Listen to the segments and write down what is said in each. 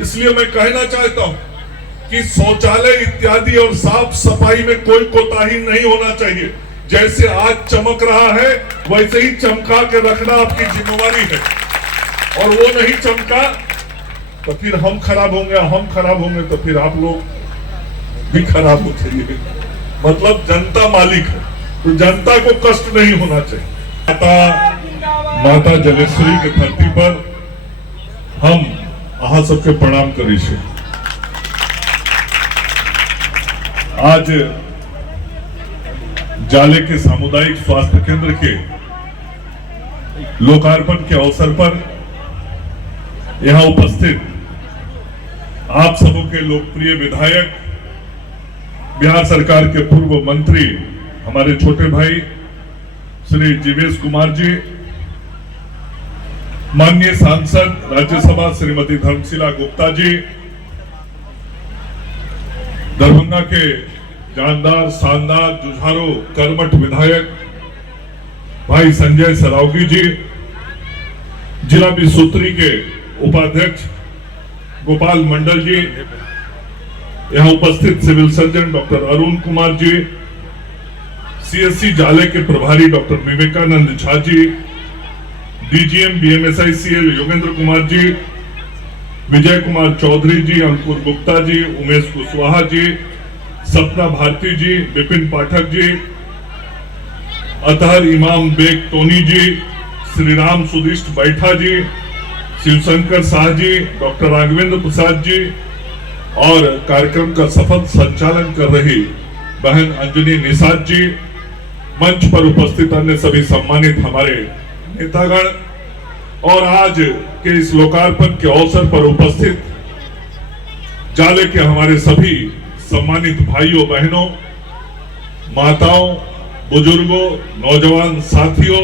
इसलिए मैं कहना चाहता हूं कि शौचालय इत्यादि और साफ सफाई में कोई कोताही नहीं होना चाहिए। जैसे आज चमक रहा है वैसे ही चमका के रखना आपकी जिम्मेवारी है, और वो नहीं चमका तो फिर हम खराब होंगे तो फिर आप लोग भी खराब हो जाइए। मतलब जनता मालिक है, तो जनता को कष्ट नहीं होना चाहिए। माता जलेश्वरी के धरती पर हम अहा सबके प्रणाम करी छे। आज जाले के सामुदायिक स्वास्थ्य केंद्र के लोकार्पण के अवसर पर यहां उपस्थित आप सबों के लोकप्रिय विधायक, बिहार सरकार के पूर्व मंत्री हमारे छोटे भाई श्री जीवेश कुमार जी, माननीय सांसद राज्यसभा श्रीमती धर्मशिला गुप्ता जी, दरभंगा के जानदार शानदार जुझारू कर्मठ विधायक भाई संजय सरावगी जी, जिला बिसूत्री के उपाध्यक्ष गोपाल मंडल जी, यहां उपस्थित civil surgeon doctor Arun Kumar ji, CSC Jale के प्रभारी doctor Vivekanand Jha ji, DGM BMSICL Yogendra Kumar ji, Vijay Kumar Chaudhary ji, Ankur Gupta ji, Umesh Kushwaha ji, Sapna Bharti ji, Vipin Pathak ji, Athar Imam Beg Tony ji, Shri Ram Sudisht Baitha ji, Shivshankar Shah ji, doctor Raghvendra Prasad ji, और कार्यक्रम का सफल संचालन कर रही बहन अंजनी निषाद जी, मंच पर उपस्थित अन्य सभी सम्मानित हमारे नेतागण, और आज के इस लोकार्पण के अवसर पर उपस्थित जाले के हमारे सभी सम्मानित भाइयों बहनों, माताओं, बुजुर्गों, नौजवान साथियों,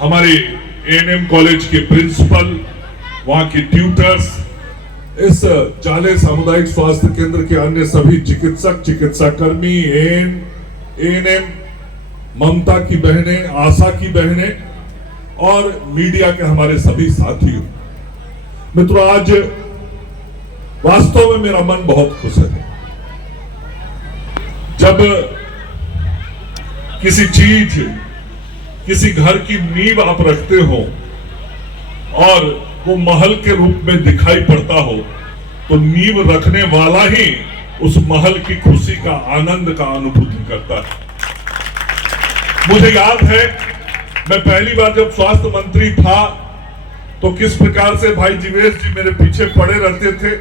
हमारे एएनएम कॉलेज के प्रिंसिपल, वहां की ट्यूटर्स, इस जाले सामुदायिक स्वास्थ्य केंद्र के अन्य सभी चिकित्सक, चिकित्साकर्मी, एएनएम, ममता की बहनें, आशा की बहनें, और मीडिया के हमारे सभी साथियों, मित्रों, आज वास्तव में मेरा मन बहुत खुश है। जब किसी चीज, किसी घर की नींव आप रखते हो और वो महल के रूप में दिखाई पड़ता हो, तो नींव रखने वाला ही उस महल की खुशी का, आनंद का अनुभूति करता है। मुझे याद है, मैं पहली बार जब स्वास्थ्य मंत्री था तो किस प्रकार से भाई जीवेश जी मेरे पीछे पड़े रहते थे,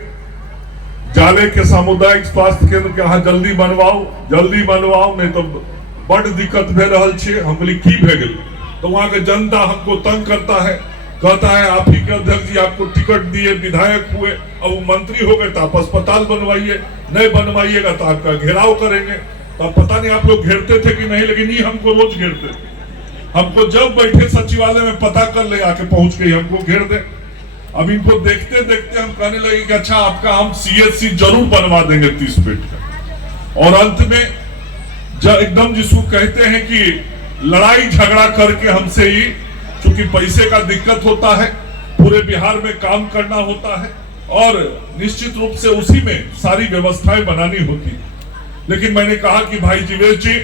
जाले के सामुदायिक स्वास्थ्य केंद्र के यहाँ जल्दी बनवाओ, नहीं तो बड़ दिक्कत भे रहल छे। हम बोली की भे गेल, तो वहां के जनता हमको तंग करता है, कहता है आप ही के अध्यक्ष जी आपको टिकट दिए, विधायक हुए, अब वो मंत्री हो गए तो आप अस्पताल बनवाइए, नहीं बनवाइएगा तो आपका घेराव करेंगे। तो अब पता नहीं आप लोग घेरते थे कि नहीं, लेकिन ये हमको रोज घेरते थे। हमको जब बैठे सचिवालय में पता कर ले, आके पहुंच के हमको घेर दे। अब इनको देखते देखते हम कहने लगे कि अच्छा आपका हम सीएससी जरूर बनवा देंगे 30 बेड का। और अंत में एकदम जिसको कहते हैं कि लड़ाई झगड़ा करके हमसे ही, चूंकि पैसे का दिक्कत होता है, पूरे बिहार में काम करना होता है और निश्चित रूप से उसी में सारी व्यवस्थाएं बनानी होती। लेकिन मैंने कहा कि भाई जीवेश जी,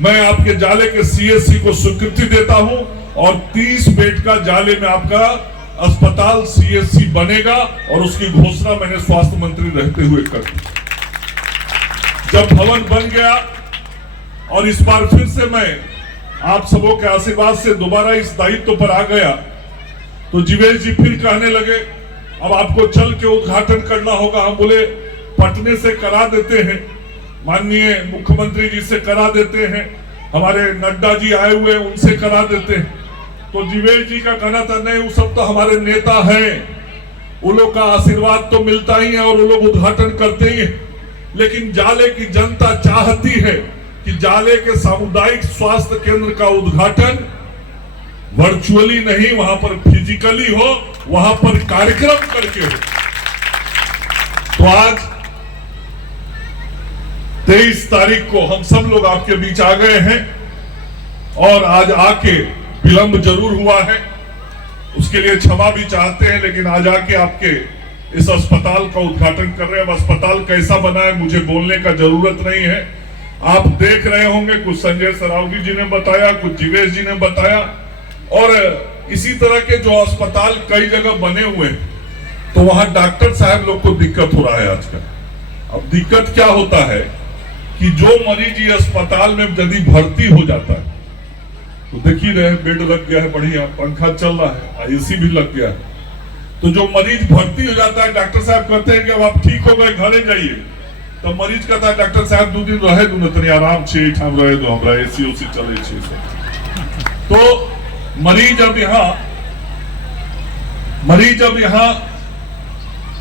मैं आपके जाले के सीएससी को स्वीकृति देता हूं और 30 बेड का जाले में आपका अस्पताल सीएससी बनेगा, और उसकी घोषणा मैंने स्वास्थ्य मंत्री रहते हुए कर दी। जब भवन बन गया और इस बार फिर से मैं आप सबों के आशीर्वाद से दोबारा इस दायित्व पर आ गया, तो जीवेश जी फिर कहने लगे अब आपको चल के उद्घाटन करना होगा। हम बोले पटने से करा देते हैं, माननीय मुख्यमंत्री जी से करा देते हैं, हमारे नड्डा जी आए हुए उनसे करा देते हैं। तो जीवेश जी का कहना था नहीं, वो सब तो हमारे नेता हैं, वो लोग का आशीर्वाद तो मिलता ही है और वो लोग उद्घाटन करते ही हैं। लेकिन जाले की जनता चाहती है कि जाले के सामुदायिक स्वास्थ्य केंद्र का उद्घाटन वर्चुअली नहीं, वहां पर फिजिकली हो, वहां पर कार्यक्रम करके हो। तो आज 23 तारीख को हम सब लोग आपके बीच आ गए हैं, और आज आके विलंब जरूर हुआ है, उसके लिए क्षमा भी चाहते हैं, लेकिन आज आके आपके इस अस्पताल का उद्घाटन कर रहे हैं। अब अस्पताल कैसा बना है मुझे बोलने का जरूरत नहीं है, आप देख रहे होंगे। कुछ संजय सरावगी जी ने बताया, कुछ जीवेश जी ने बताया, और इसी तरह के जो अस्पताल कई जगह बने हुए हैं, तो वहां डॉक्टर साहब लोग को दिक्कत हो रहा है आजकल। अब दिक्कत क्या होता है कि जो मरीज ये अस्पताल में यदि भर्ती हो जाता है, तो देख ही रहे, बेड लग गया है, बढ़िया पंखा चल रहा है, एसी भी लग गया है, तो जो मरीज भर्ती हो जाता है, डॉक्टर साहब कहते हैं कि अब आप ठीक हो गए, घरे जाइए, तो मरीज कहता है डॉक्टर साहब 2 दिन रहे दो, तनी आराम से ठाम रहे दो, हमरा एसी उसी चले छे। तो मरीज अब यहाँ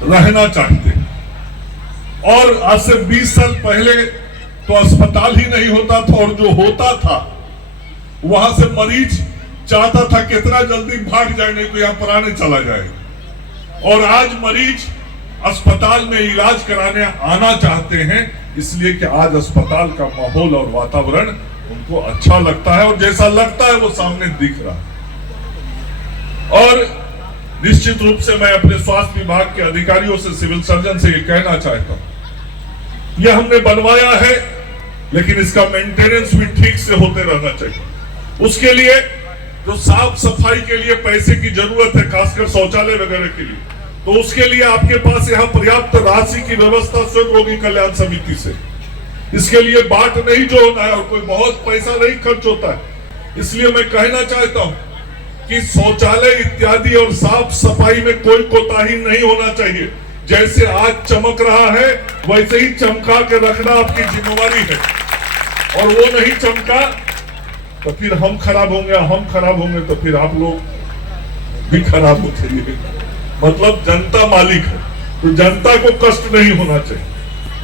रहना चाहते हैं। और आज से 20 साल पहले तो अस्पताल ही नहीं होता था, और जो होता था वहां से मरीज चाहता था कितना जल्दी भाग जाए, नहीं तो यहाँ पुराने चला जाए। और आज मरीज अस्पताल में इलाज कराने आना चाहते हैं, इसलिए कि आज अस्पताल का माहौल और वातावरण उनको अच्छा लगता है, और जैसा लगता है वो सामने दिख रहा है। और निश्चित रूप से मैं अपने स्वास्थ्य विभाग के अधिकारियों से, सिविल सर्जन से ये कहना चाहता हूं, यह हमने बनवाया है, लेकिन इसका मेंटेनेंस भी ठीक से होते रहना चाहिए। उसके लिए जो साफ सफाई के लिए पैसे की जरूरत है, खासकर शौचालय वगैरह के लिए, तो उसके लिए आपके पास यहाँ पर्याप्त राशि की व्यवस्था स्वयं रोगी कल्याण समिति से, इसके लिए बाट नहीं जो होना है, और कोई बहुत पैसा नहीं खर्च होता है। इसलिए मैं कहना चाहता हूं कि शौचालय इत्यादि और साफ सफाई में कोई कोताही नहीं होना चाहिए। जैसे आज चमक रहा है, वैसे ही चमका के रखना आपकी जिम्मेवारी है, और वो नहीं चमका तो फिर हम खराब होंगे, तो फिर आप लोग भी खराब हो जाइए। मतलब जनता मालिक है, तो जनता को कष्ट नहीं होना चाहिए,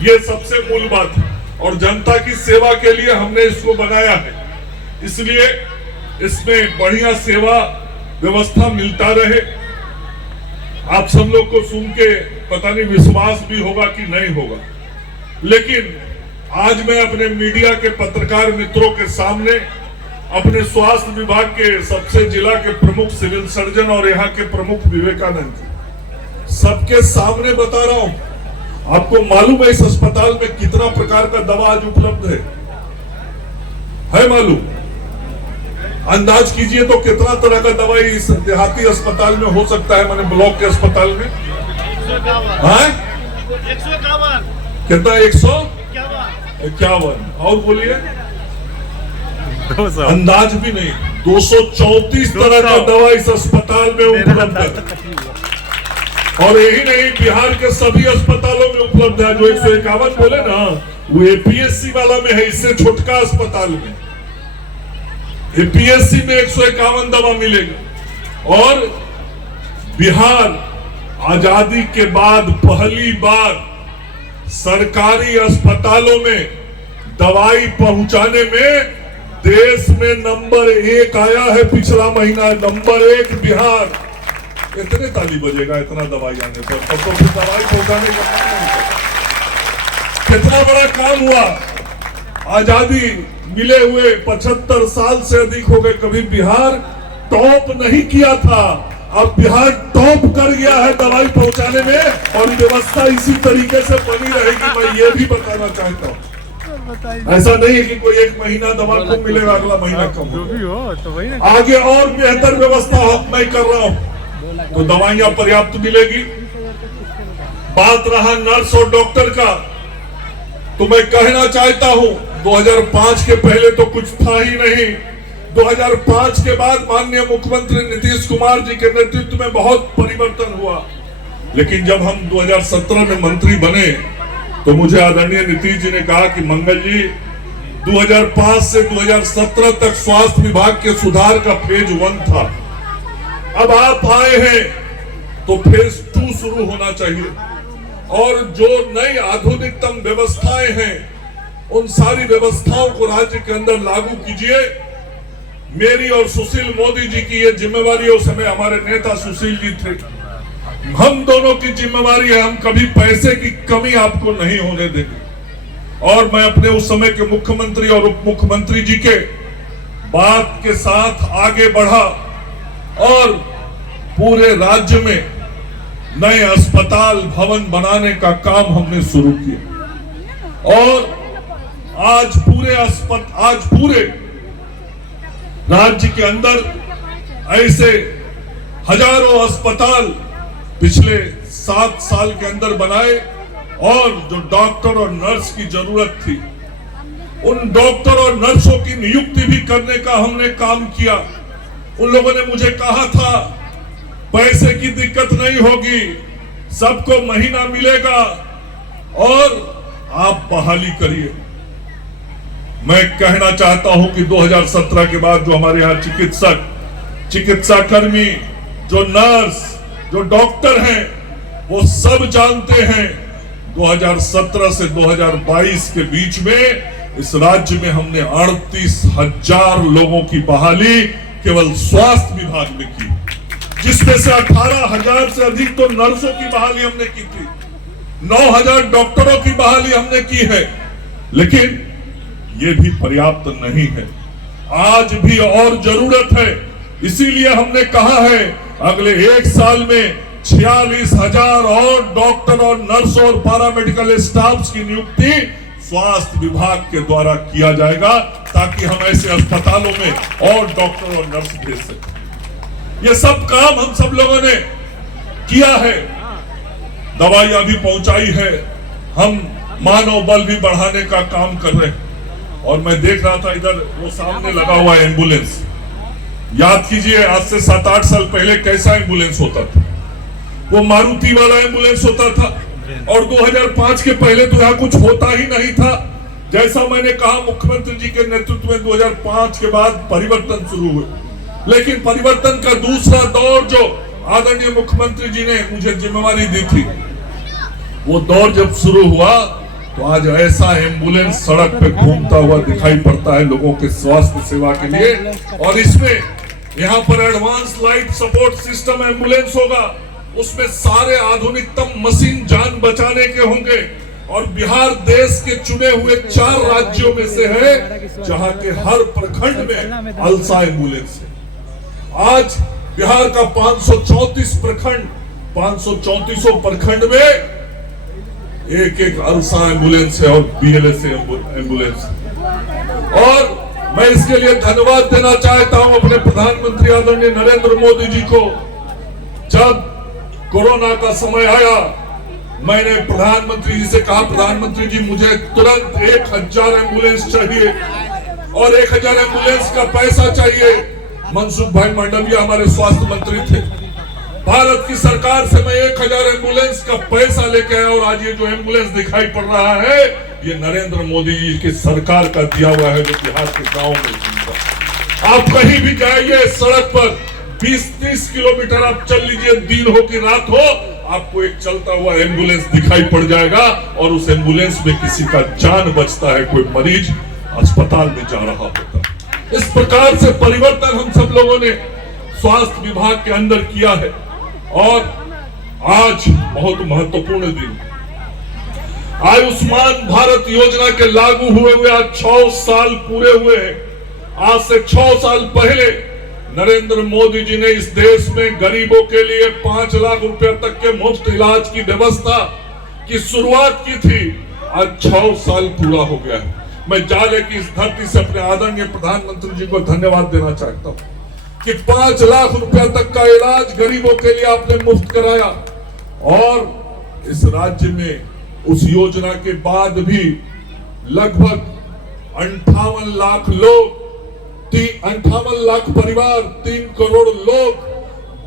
ये सबसे मूल बात है। और जनता की सेवा के लिए हमने इसको बनाया है, इसलिए इसमें बढ़िया सेवा व्यवस्था मिलता रहे। आप सब लोग को सुन के पता नहीं विश्वास भी होगा कि नहीं होगा, लेकिन आज मैं अपने मीडिया के पत्रकार मित्रों के सामने, अपने स्वास्थ्य विभाग के सबसे जिला के प्रमुख सिविल सर्जन और यहाँ के प्रमुख विवेकानंद जी, सबके सामने बता रहा हूं। आपको मालूम है इस अस्पताल में कितना प्रकार का दवा आज उपलब्ध है मालूम? अंदाज कीजिए तो कितना तरह का दवाई इस देहाती अस्पताल में हो सकता है, माने ब्लॉक के अस्पताल में? 151 कितना? 151। और बोलिए, अंदाज भी नहीं, 234 तरह का दवा इस अस्पताल में उपलब्ध है। और यही नहीं, बिहार के सभी अस्पतालों में उपलब्ध है। जो 151 बोले ना, वो एपीएससी वाला में है, इससे छोटका अस्पताल में। एपीएससी में 151 दवा मिलेगा। और बिहार आजादी के बाद पहली बार सरकारी अस्पतालों में दवाई पहुंचाने में देश में नंबर 1 आया है। पिछला महीना नंबर 1 बिहार। इतने ताली बजेगा इतना दवाई आने पर, तब तो फिर दवाई पहुंचाने का कितना बड़ा काम हुआ। आजादी मिले हुए 75 साल से अधिक हो गए, कभी बिहार टॉप नहीं किया था, अब बिहार टॉप कर गया है दवाई पहुंचाने में। और व्यवस्था इसी तरीके से बनी रहेगी, मैं ये भी बताना चाहता हूँ। ऐसा नहीं है कि कोई 1 महीना दवा कम मिलेगा, अगला महीना कम हो, तो वही ना। आगे और बेहतर व्यवस्था मैं कर रहा हूँ, तो दवाइयां पर्याप्त मिलेगी। बात रहा नर्स और डॉक्टर का, तो मैं कहना चाहता हूं 2005 के पहले तो कुछ था ही नहीं। 2005 के बाद माननीय मुख्यमंत्री नीतीश कुमार जी के नेतृत्व में बहुत परिवर्तन हुआ, लेकिन जब हम 2017 में मंत्री बने तो मुझे आदरणीय नीतीश जी ने कहा कि मंगल जी 2005 से 2017 तक स्वास्थ्य विभाग के सुधार का फेज 1 था, अब आप आए हैं तो फेज 2 शुरू होना चाहिए। और जो नई आधुनिकतम व्यवस्थाएं हैं उन सारी व्यवस्थाओं को राज्य के अंदर लागू कीजिए। मेरी और सुशील मोदी जी की ये जिम्मेवारी, उस समय हमारे नेता सुशील जी थे, हम दोनों की जिम्मेवारी है, हम कभी पैसे की कमी आपको नहीं होने देंगे। और मैं अपने उस समय के मुख्यमंत्री और उप मुख्यमंत्री जी के बात के साथ आगे बढ़ा और पूरे राज्य में नए अस्पताल भवन बनाने का काम हमने शुरू किया और आज पूरे राज्य के अंदर ऐसे हजारों अस्पताल पिछले 7 साल के अंदर बनाए और जो डॉक्टर और नर्स की जरूरत थी उन डॉक्टर और नर्सों की नियुक्ति भी करने का हमने काम किया। उन लोगों ने मुझे कहा था पैसे की दिक्कत नहीं होगी, सबको महीना मिलेगा और आप बहाली करिए। मैं कहना चाहता हूं कि 2017 के बाद जो हमारे यहाँ चिकित्सा कर्मी, जो नर्स, जो डॉक्टर हैं, वो सब जानते हैं 2017 से 2022 के बीच में इस राज्य में हमने 38,000 लोगों की बहाली केवल स्वास्थ्य विभाग में की, जिसमें से 18,000 से अधिक तो नर्सों की बहाली हमने की थी, 9,000 डॉक्टरों की बहाली हमने की है। लेकिन ये भी पर्याप्त नहीं है, आज भी और जरूरत है। इसीलिए हमने कहा है अगले 1 साल में 46,000 और डॉक्टर और नर्स और पैरामेडिकल स्टाफ की नियुक्ति स्वास्थ्य विभाग के द्वारा किया जाएगा, ताकि हम ऐसे अस्पतालों में और डॉक्टर और नर्स भेज सकें। ये सब काम हम सब लोगों ने किया है, दवाइयां भी पहुंचाई है, हम मानव बल भी बढ़ाने का काम कर रहे हैं। और मैं देख रहा था इधर वो सामने लगा हुआ एम्बुलेंस, याद कीजिए आज से 7-8 साल पहले कैसा एम्बुलेंस होता था। वो मारुति वाला एम्बुलेंस होता था और 2005 के पहले तो यहाँ कुछ होता ही नहीं था। जैसा मैंने कहा मुख्यमंत्री जी के नेतृत्व में 2005 के बाद परिवर्तन शुरू हुए, लेकिन परिवर्तन का दूसरा दौर जो आदरणीय मुख्यमंत्री जी ने मुझे जिम्मेवारी दी थी, वो दौर जब शुरू हुआ तो आज ऐसा एम्बुलेंस सड़क पे घूमता हुआ दिखाई पड़ता है लोगों के स्वास्थ्य सेवा के लिए। और इसमें यहाँ पर advance life support system ambulance होगा, उसमें सारे आधुनिकतम मशीन जान बचाने के होंगे। और बिहार देश के चुने हुए 4 राज्यों में से है जहाँ के हर प्रखंड में अल्सा एम्बुलेंस है। आज बिहार का 534 प्रखंड, 534 प्रखंड में एक अल्सा एम्बुलेंस है और BLS एम्बुलेंस। और मैं इसके लिए धन्यवाद देना चाहता हूं अपने प्रधानमंत्री आदरणीय नरेंद्र मोदी जी को। जब कोरोना का समय आया, मैंने प्रधानमंत्री जी से कहा, प्रधानमंत्री जी मुझे तुरंत 1,000 एम्बुलेंस चाहिए और 1,000 एम्बुलेंस का पैसा चाहिए। मनसुख भाई मांडविया हमारे स्वास्थ्य मंत्री थे, भारत की सरकार से मैं 1,000 एम्बुलेंस का पैसा लेके आया और आज ये जो एम्बुलेंस दिखाई पड़ रहा है ये नरेंद्र मोदी जी की सरकार का दिया हुआ है, जो बिहार के गांव में चलता है। आप कहीं भी जाइए सड़क पर 20-30 किलोमीटर आप चल लीजिए, दिन हो कि रात हो, आपको एक चलता हुआ एम्बुलेंस दिखाई पड़ जाएगा और उस एम्बुलेंस में किसी का जान बचता है, कोई मरीज अस्पताल में जा रहा होता है। इस प्रकार से परिवर्तन हम सब लोगों ने स्वास्थ्य विभाग के अंदर किया है। और आज बहुत महत्वपूर्ण दिन, आयुष्मान भारत योजना के लागू हुए आज 6 साल पूरे हुए हैं। आज से 6 साल पहले नरेंद्र मोदी जी ने इस देश में गरीबों के लिए 5 लाख रुपए तक के मुफ्त इलाज की व्यवस्था की शुरुआत की थी। आज 6 साल पूरा हो गया है। मैं जाले की इस धरती से अपने आदरणीय प्रधानमंत्री जी को धन्यवाद देना चाहता हूं कि 5 लाख रुपए तक का इलाज गरीबों के लिए आपने मुफ्त कराया। और इस राज्य में उस योजना के बाद भी लगभग 58 लाख लोग, 58 लाख परिवार, 3 करोड़ लोग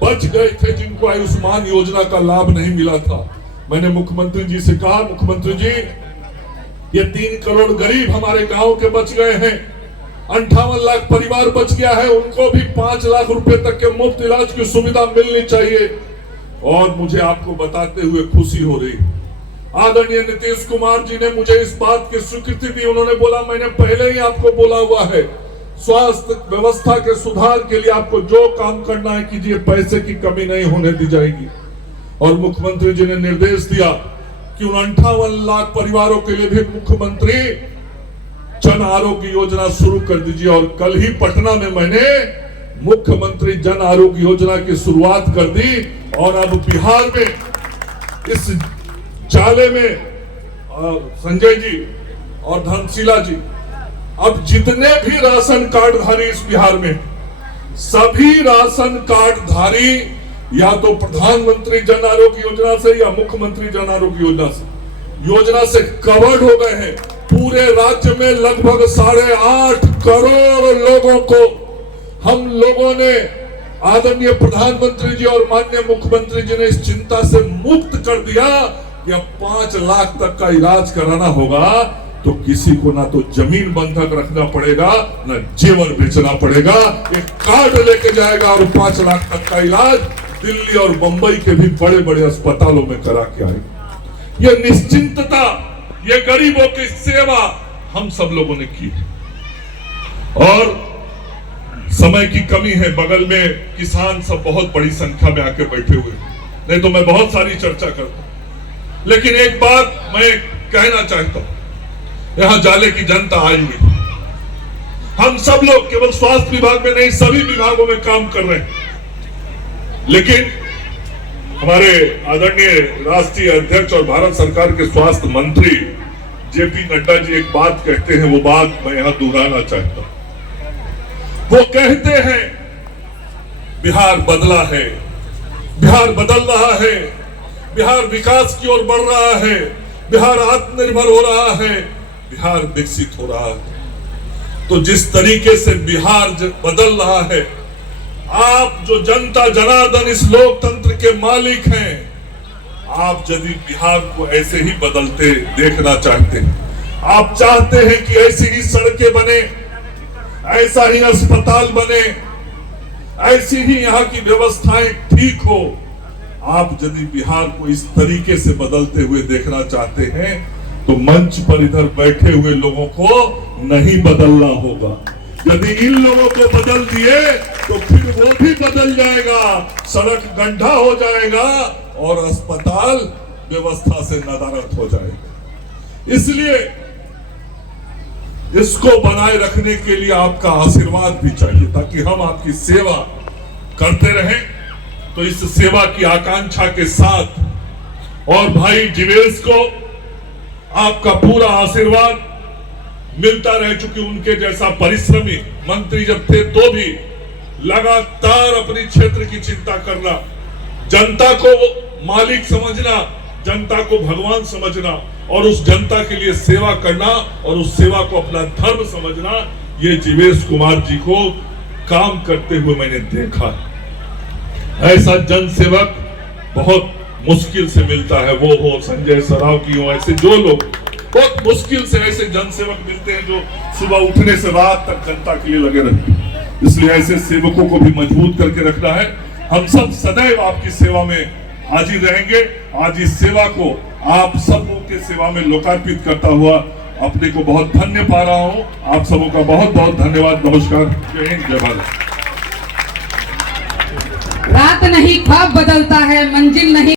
बच गए थे जिनको आयुष्मान योजना का लाभ नहीं मिला था। मैंने मुख्यमंत्री जी से कहा, मुख्यमंत्री जी ये 3 करोड़ गरीब हमारे गांव के बच गए हैं, 58 लाख परिवार बच गया है, उनको भी 5 लाख रुपए तक के मुफ्त इलाज की सुविधा मिलनी चाहिए। और मुझे आपको बताते हुए खुशी हो रही, आदरणीय नीतीश कुमार जी ने मुझे इस बात की स्वीकृति दी। उन्होंने बोला मैंने पहले ही आपको बोला हुआ है, स्वास्थ्य व्यवस्था के सुधार के लिए आपको जो काम करना है कीजिए, पैसे की कमी नहीं होने दी जाएगी। और मुख्यमंत्री जी ने निर्देश दिया कि 58 लाख परिवारों के लिए भी मुख्यमंत्री जन आरोग्य योजना शुरू कर दीजिए। और कल ही पटना में मैंने मुख्यमंत्री जन आरोग्य योजना की शुरुआत कर दी और अब बिहार में इस जाले में संजय जी और धर्मशिला जी, अब जितने भी राशन कार्डधारी इस बिहार में, सभी राशन कार्डधारी या तो प्रधानमंत्री जन आरोग्य योजना से या मुख्यमंत्री जन आरोग्य योजना से कवर्ड हो गए हैं। पूरे राज्य में लगभग 8.5 करोड़ लोगों को हम लोगों ने, आदरणीय प्रधानमंत्री जी और माननीय मुख्यमंत्री जी ने इस चिंता से मुक्त कर दिया कि अब 5 लाख तक का इलाज कराना होगा तो किसी को ना तो जमीन बंधक रखना पड़ेगा, ना जेवर बेचना पड़ेगा। एक कार्ड लेके जाएगा और 5 लाख तक का इलाज दिल्ली और बंबई के भी बड़े बड़े अस्पतालों में करा के आएगा। ये निश्चिंतता, ये गरीबों की सेवा हम सब लोगों ने की। और समय की कमी है, बगल में किसान सब बहुत बड़ी संख्या में आके बैठे हुए, नहीं तो मैं बहुत सारी चर्चा करता, लेकिन एक बात मैं कहना चाहता हूं, यहां जाले की जनता आई हुई, हम सब लोग केवल स्वास्थ्य विभाग में नहीं सभी विभागों में काम कर रहे हैं, लेकिन हमारे आदरणीय राष्ट्रीय अध्यक्ष और भारत सरकार के स्वास्थ्य मंत्री जेपी नड्डा जी एक बात कहते हैं, वो बात मैं यहां दोहराना चाहता हूं। वो कहते हैं बिहार बदला है, बिहार बदल रहा है, बिहार विकास की ओर बढ़ रहा है, बिहार आत्मनिर्भर हो रहा है, बिहार विकसित हो रहा है। तो जिस तरीके से बिहार बदल रहा है, आप जो जनता जनार्दन इस लोकतंत्र के मालिक हैं, आप यदि बिहार को ऐसे ही बदलते देखना चाहते हैं, आप चाहते हैं कि ऐसी ही सड़कें बने, ऐसा ही अस्पताल बने, ऐसी ही यहाँ की व्यवस्थाएं ठीक हो, आप यदि बिहार को इस तरीके से बदलते हुए देखना चाहते हैं तो मंच पर इधर बैठे हुए लोगों को नहीं बदलना होगा। यदि इन लोगों को बदल दिए तो फिर वो भी बदल जाएगा, सड़क गड्ढा हो जाएगा और अस्पताल व्यवस्था से नदारद हो जाएगा। इसलिए इसको बनाए रखने के लिए आपका आशीर्वाद भी चाहिए, ताकि हम आपकी सेवा करते रहें। तो इस सेवा की आकांक्षा के साथ और भाई जीवेश को आपका पूरा आशीर्वाद मिलता रहे, चूंकि उनके जैसा परिश्रमी मंत्री जब थे तो भी लगातार अपनी क्षेत्र की चिंता करना, जनता को मालिक समझना, जनता को भगवान समझना और उस जनता के लिए सेवा करना और उस सेवा को अपना धर्म समझना, ये जीवेश कुमार जी को काम करते हुए मैंने देखा है। ऐसा जनसेवक बहुत मुश्किल से मिलता है, वो हो संजय सराव की हो, ऐसे जो लोग बहुत मुश्किल से ऐसे जनसेवक मिलते हैं जो सुबह उठने से रात तक जनता के लिए लगे रहते हैं। इसलिए ऐसे सेवकों को भी मजबूत करके रखना है। हम सब सदैव आपकी सेवा में हाजिर रहेंगे। आज इस सेवा को आप सबों के सेवा में लोकार्पित करता हुआ अपने को बहुत धन्य पा रहा हूं। आप सबों का बहुत बहुत धन्यवाद। नमस्कार, जय हिंद, जय भारत। रात नहीं ख्वाब बदलता है, मंजिल नहीं